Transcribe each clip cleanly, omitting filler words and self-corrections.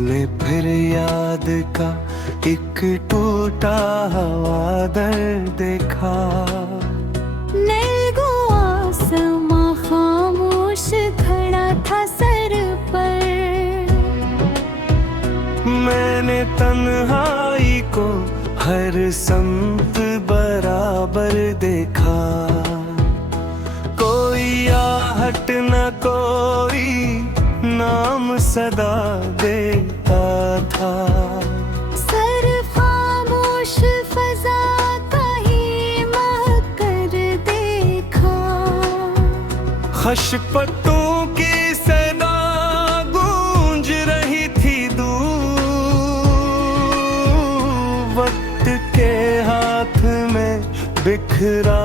में फिर याद का एक टूटा हवा दर देखा। नेगो आसमां खामोश खड़ा था सर पर। मैंने तन्हाई को हर संत बराबर देखा। कोई आहट न कोई नाम सदा देता था। सर खामोश फजा का ही महक कर देखा। खशपतों की सदा गूंज रही थी दूर। वक्त के हाथ में बिखरा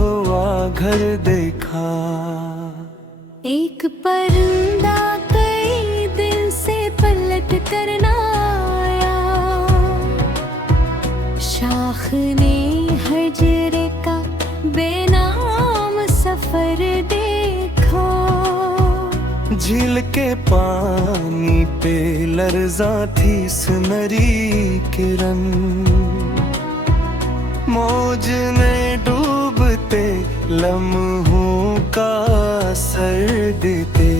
हुआ घर देखा। एक परिंदा कई दिन से पलट कर न आया। शाख ने हजरे का बेनाम सफर देखा। झील के पानी पे लर्जा थी सुनहरी किरण। मौज ने डूबते लम्हों का असर देते।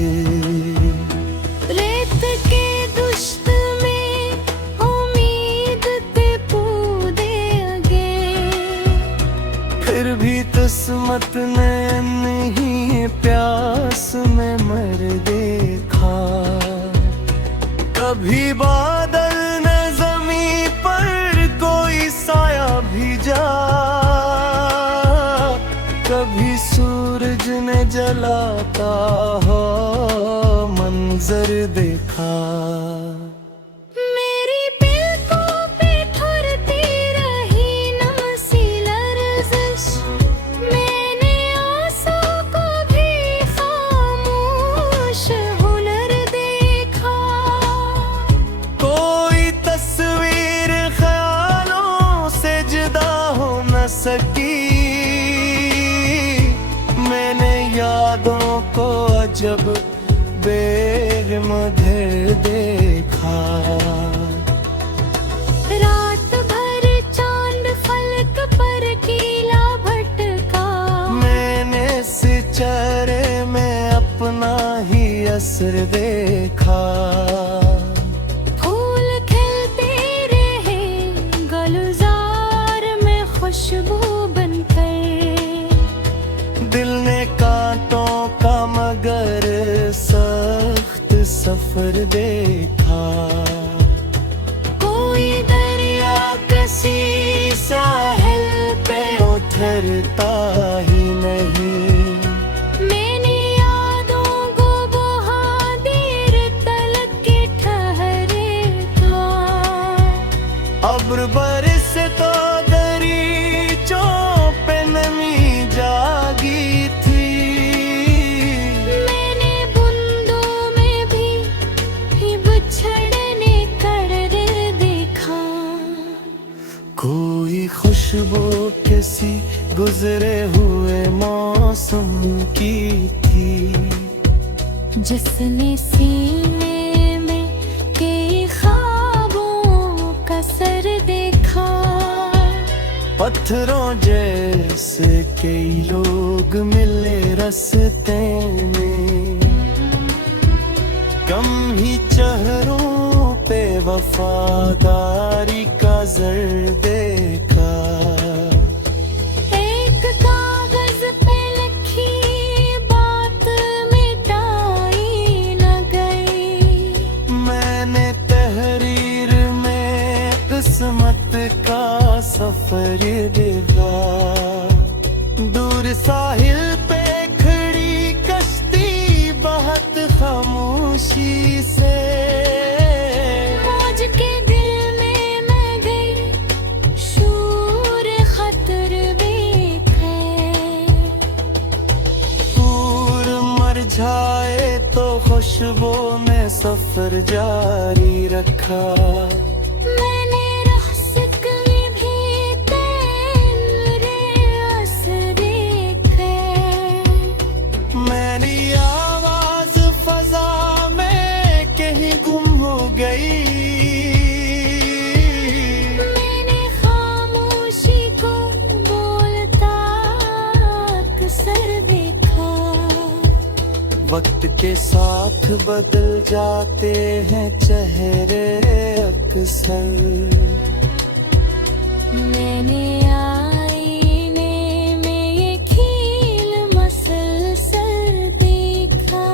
रेत के दुश्त में उम्मीद ते पूदे अगे। फिर भी किस्मत ने नहीं प्यास में मर देखा। कभी बादल ने जमीन पर कोई साया भेजा। कभी सूरज ने जलाता हो मंजर देखा। मेरी पलकों पे ठुरती रही नमसी लर्जिश। मैंने आंसू को भी खामोश हुनर देखा। कोई तस्वीर ख्यालों से जुदा हो न सकी। मैंने यादों को अजब बेमधर देखा। रात भर चांद फलक पर कीला भटका। मैंने सितारे में अपना ही असर देखा। फूल खिलते रहे गुलजार में खुशबू बनकर। दिल ने कांटों का मगर सख्त सफर देखा। कोई दरिया किसी साहिल पे उतरता ही नहीं। मैंने यादों को बहुत देर तलक के ठहरे था। अब्र बरस तो दरीचों पे नमी जागी थी। मैंने बूंदों में भी बिछड़ने कड़र देखा। कोई खुशबू किसी गुजरे हुए मौसम की थी। जिसने सीने में कई ख्वाबों का सर देखा। पत्थरों जैसे कई लोग मिले रास्ते में। कम ही चेहरों पे वफादारी का जर देखा। एक कागज पे लिखी बात मिटाई न गई। मैंने तहरीर में किस्मत का सफर देखा। दूर साहिल पे खड़ी कश्ती बहुत खामोशी से। मौज के दिल में मैं गई शूर खतर बेखे। फूल मरझाए तो खुशबू में सफर जारी रखा। मैंने रहस्क में भी तेरे असर देखे। मेरी आवाज फजा में कहीं गुम हो वक्त के साथ बदल जाते हैं चेहरे अक्सर। मैंने आईने में ये खील मसलसल देखा।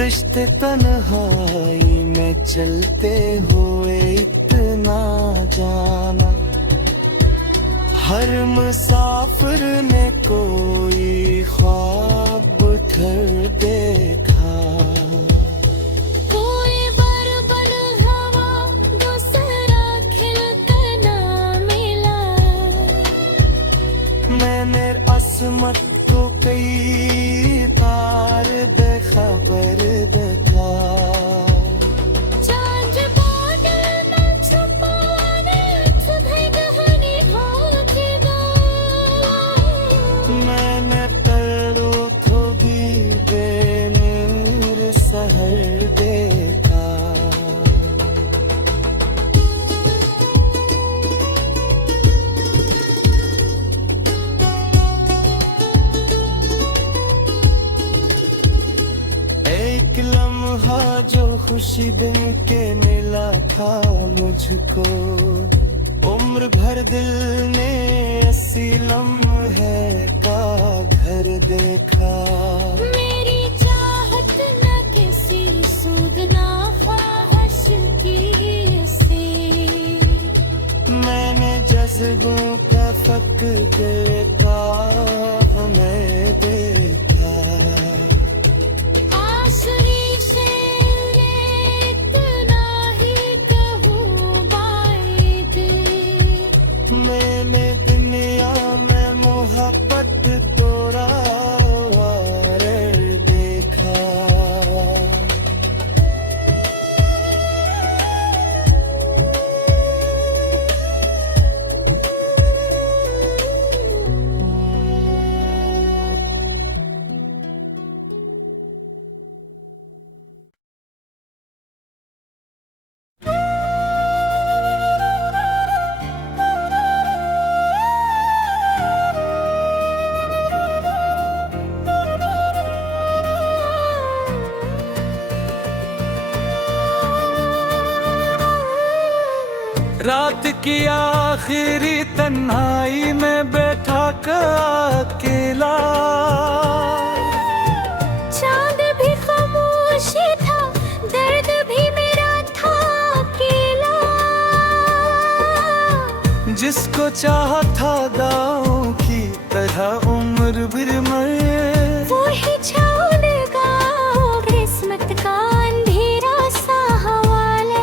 रिश्ते तन्हाई में चलते हुए इतना जाना, हर मुसाफिर ने कोई ख्वाब घर देखा। कोई बरबर हवा दूसरा खिलकर ना मिला। मैंने असमत को कई बार बेखबर देखा। चांद बादल में छुपाने सुबह गहरी होतीगा। मैंने तड़ो तो भी बेनीर सहर देखा। एक लम्हा जो खुशी बिन के मिला था मुझको, उम्र भर दिल ने ऐसी लम्हे का घर देखा। मेरी चाहत न किसी सूद ना ख्वाहिश की से। मैंने जज्बों का फक देता हमें देखा। आसरी से इतना ही कहूँ बात। मैंने दुनिया में मोहब्बत तोड़ा और देखा। रात की आखिरी तन्हाई में बैठा कर अकेला, चांद भी खामोशी था, दर्द भी मेरा था अकेला। जिसको चाहा था दांव की तरह उम्र भर मर, वो ही छाँव लगा किस्मत का अंधेरा सा हवाले।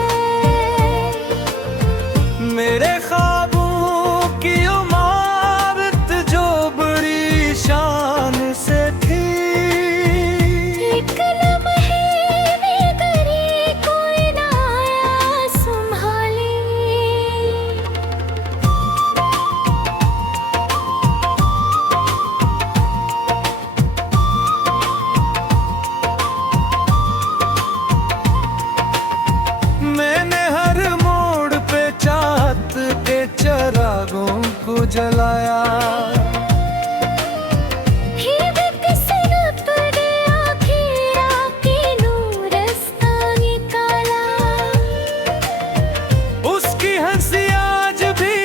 मेरे ख्वाबों की इमारत जो बड़ी शान से थी, एक लम्हे में गिरी कोई ना आया संभाले। मैंने हर मोड़ पे चाहत के चरागों को जलाया। उसकी हंसी आज भी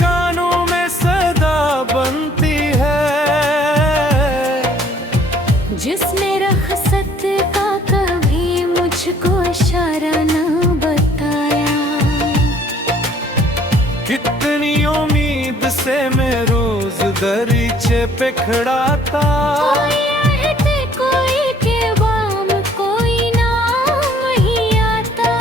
कानों में सदा बनती है। जिसने रखसत का कभी मुझको इशारा न बताया। कितनी उम्मीद से मैं रोज दरीचे पे खड़ा था। कोई आहते कोई के वाम कोई नाम ही आता।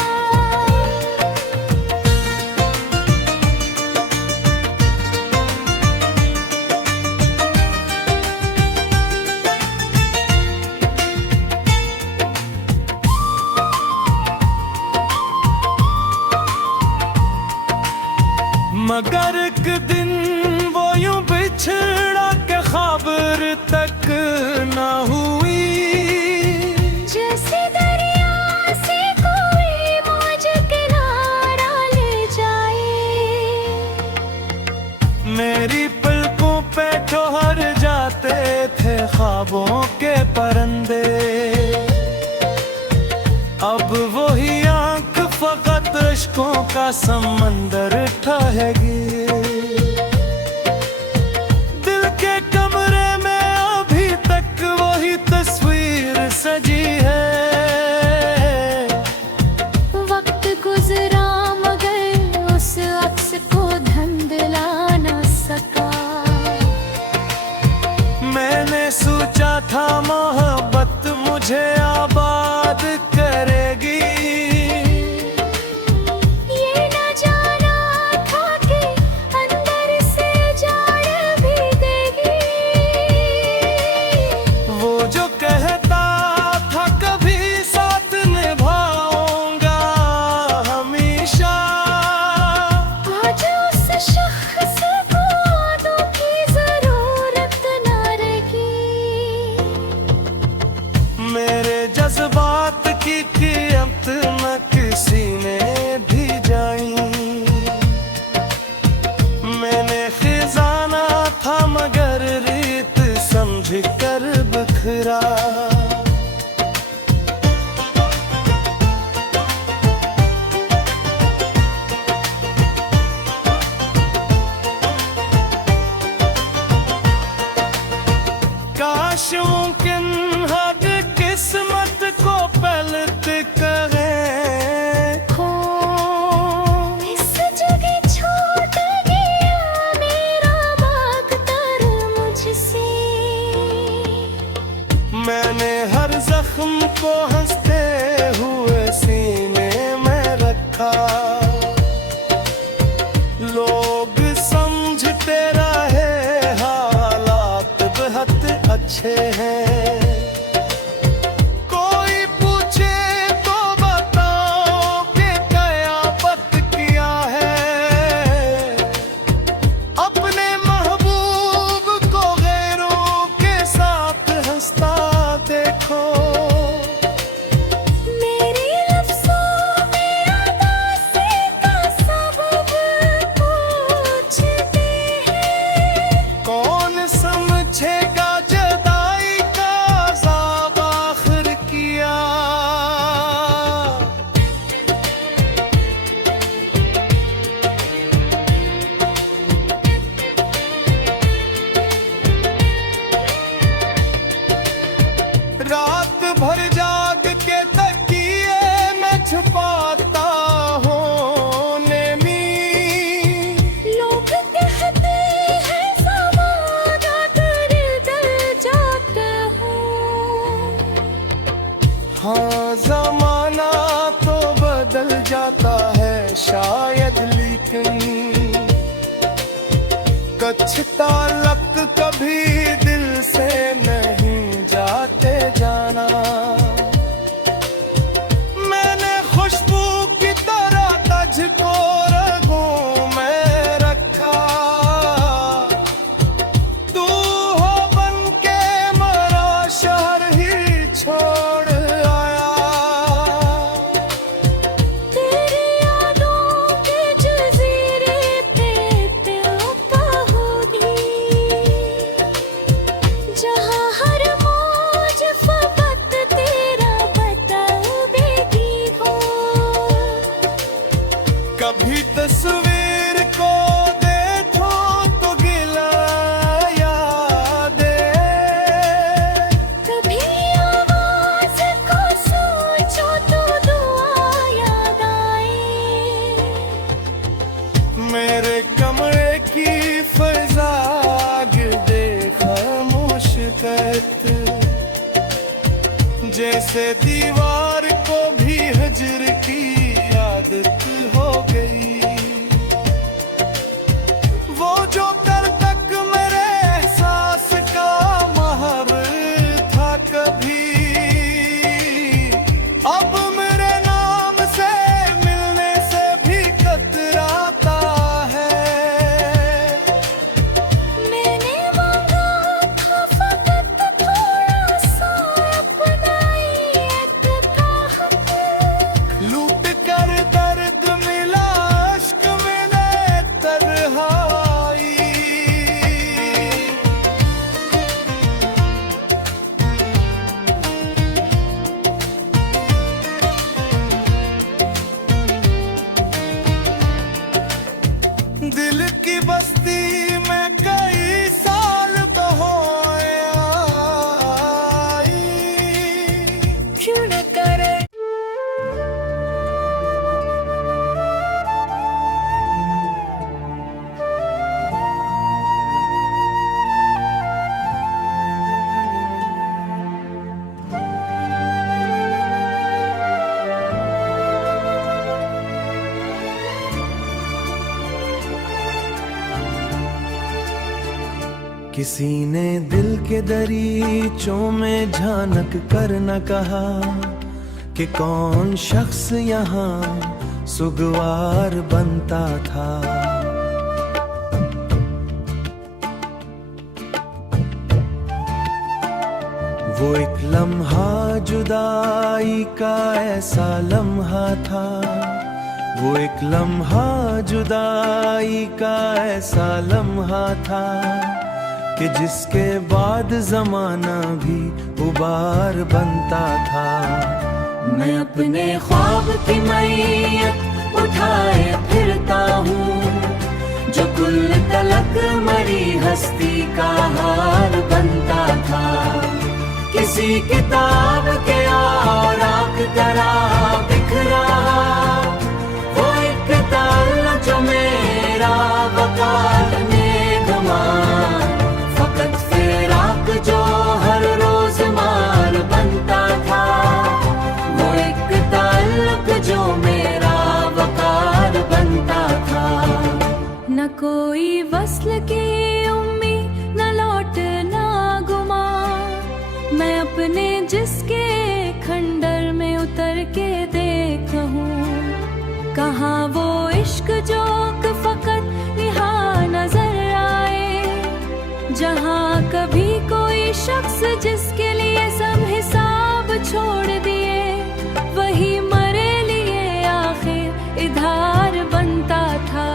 मगर एक दिन वो यूं बिछड़ा के खबर तक ना हुई। जैसे दरिया से कोई मौज किनारा ले जाए। मेरी पे ठहर जाते थे ख्वाबों के परिंदे। दशकों का समंदर ठहगी। दिल के कमरे में अभी तक वही तस्वीर सजी है। वक्त गुजरा मगर उस अक्स को धुंधला न सका। मैंने सोचा था मोहब्बत मुझे आबाद करेगी। ये न जाना था कि अंदर से जान भी देगी। वो जो कहता था कभी साथ निभाऊंगा हमेशा, आज उस शख्स को यादों की जरूरत न रही। मेरे जज्बात की कीमत न किसी ने भी जानी। मैंने खजाना था मगर रीत समझ कर बिखरा। काश मुमकिन हद किस्मत को पलट करें। खो इस जगह छूट गया मेरा बागदर मुझसे। मैंने हर जख्म को हंसते हुए सीने में रखा। लोग समझते रहे हालात बेहद अच्छे हैं। कोई पूछे तो बताओ कि कयामत किया है। अपने महबूब को गैरों के साथ हंसता देखो। मेरे लफ्ज़ों में उदासी का सबब पूछते हैं। कौन समझेगा जुदाई का अज़ाब आखिर किया। रात भर जाग के तकिए में छुपाता हूँ नेमी। लोग कहते हैं ज़माना बदल जाता हूँ। हाँ जमाना तो बदल जाता है शायद, लेकिन कुछ ताल्लुक कभी दिल से नहीं जाते जाना। मैंने खुशबू की तरह तुझको रगों में रखा। तू हो बन के मरा शहर ही छोड़ आया। तेरी यादों के जज़ीरे पे तड़पा होगी। जहाँ हर मौज फ़क़त तेरा बतावेगी हो। कभी तस्वीर को देखो तो गिला यादें। कभी आवाज़ को सोचो तो दुआ याद आए। मेरे कमरे की फ़ज़ा देखा मुश्किल, जैसे दीवार को भी हजर की आदत हो गई। वो जो कल तक मेरे एहसास का महर था कभी, अब मेरे नाम से मिलने से भी कतराता है। मैंने मांगा था फ़क़त थोड़ा सा अपना ही एतबार। बस्ती में कई साल तो हो आई, क्यों न करे किसी ने दिल के दरीचों में झांक कर न कहा कि कौन शख्स यहाँ सुगवार बनता था। वो एक लम्हा जुदाई का ऐसा लम्हा था, वो एक लम्हा जुदाई का ऐसा लम्हा था कि जिसके बाद जमाना भी उबार बनता था। मैं अपने ख्वाब की मैयत उठाए फिरता हूँ, जो कुल तलक मरी हस्ती का हार बनता था। किसी किताब के औराक तरह बिखरा वो एक ताल जो मेरा वकार ने घुमा, फकत फिराक जो हर रोज मार बनता था। वो एक ताल्लुक जो मेरा वकार बनता था। न कोई वस्ल की उम्मीद न लौट ना गुमा, मैं अपने जिसके खंडर में उतर के देखूं, कहाँ वो इश्क जो फकत यहाँ नजर आए, जहाँ कभी कोई शख्स जिसके लिए सब हिसाब छोड़ दिए, वही मरे लिए आखिर इधार बनता था।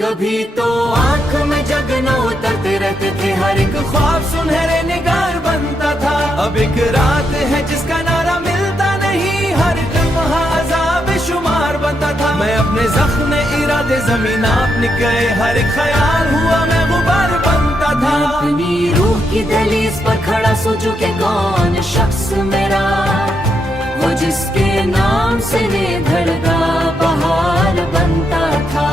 कभी तो आंख में जगना उतरते रहते थे, हर एक ख्वाब सुनहरे निगार बनता था। अब एक रात है जिसका नारा मिलता नहीं, हर लम्हा अज़ाब शुमार बनता था। मैं अपने ज़ख्म इरादे ज़मीन आप निकले, हर एक ख्याल हुआ मैं गुबार बनता था। अपनी रूह की दहलीज पर खड़ा सोचूं कि कौन शख्स मेरा, वो जिसके नाम से धड़का बहार बनता था।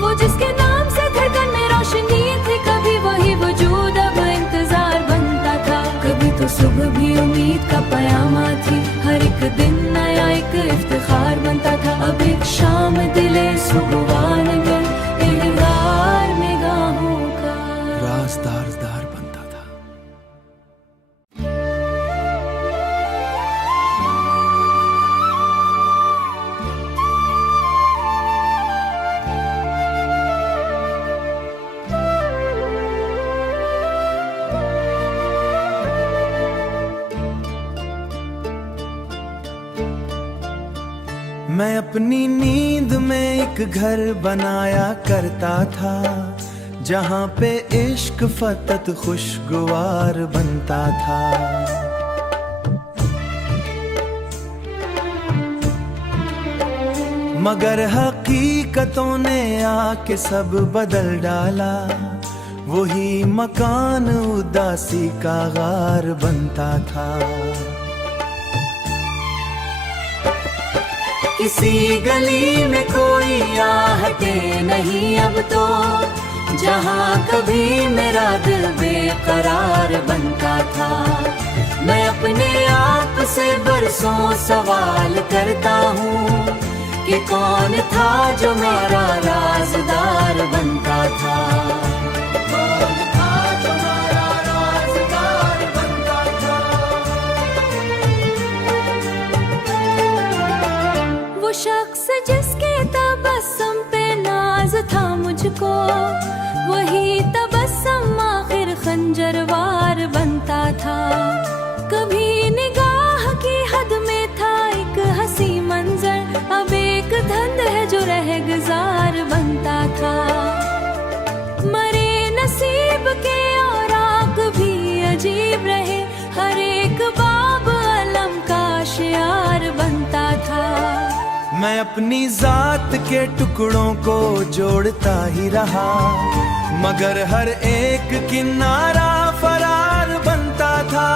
वो जिसके नाम से धड़कन में रोशनी थी, कभी वही वजूद अब इंतजार बनता था। कभी तो सुबह भी उम्मीद का पयामा थी, हर एक दिन नया एक इफ्तिखार बनता था। अब एक शाम दिले सुगवार गल इक़रार निगाहों का राज़दार बनता था। मैं अपनी नींद में एक घर बनाया करता था, जहाँ पे इश्क फकत खुशगवार बनता था। मगर हकीकतों ने आके सब बदल डाला, वही मकान उदासी का गार बनता था। किसी गली में कोई आहटे नहीं अब तो, जहाँ कभी मेरा दिल बेकरार बनता था। मैं अपने आप से बरसों सवाल करता हूँ कि कौन था जो मेरा राज़दार बनता था। कौन था जो मेरा राज़दार बनता था। वो शख्स जिसके तबस्सुम पे नाज था मुझको, वही तबस्सुम आखिर खंजरवार बनता था। कभी निगाह की हद में था एक हंसी मंजर, अब एक धंध है जो रहगुजार बनता था। मरे नसीब के औराक भी अजीब रहे, हर एक बाब अलम का शियार बनता था। मैं अपनी जात के टुकड़ों को जोड़ता ही रहा, मगर हर एक किनारा फरार बनता था।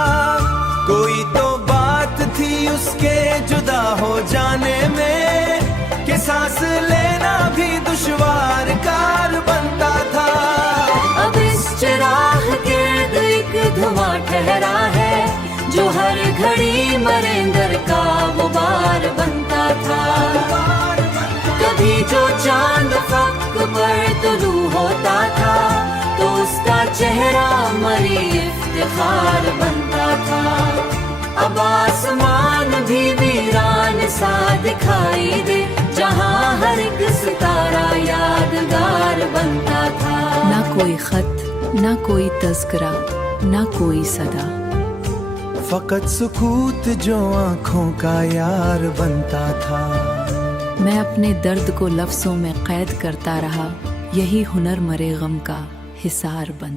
कोई तो बात थी उसके जुदा हो जाने में, कि सांस लेना भी दुश्वार कार बनता था। अब इस चिराग के एक धुआं ठहरा है, जो हर घड़ी मरेंदर का गुबार बनता था। कभी जो चांद फक पर तुलू होता था, तो उसका चेहरा मरी इफ्तिखार बनता था। अब आसमान भी वीरान सा दिखाई दे, जहाँ हर एक सितारा यादगार बनता था। ना कोई खत, ना कोई तज़किरा, ना कोई सदा, फकत सुकूत जो आंखों का यार बनता था। मैं अपने दर्द को लफ्ज़ों में कैद करता रहा, यही हुनर मरे गम का हिसार बन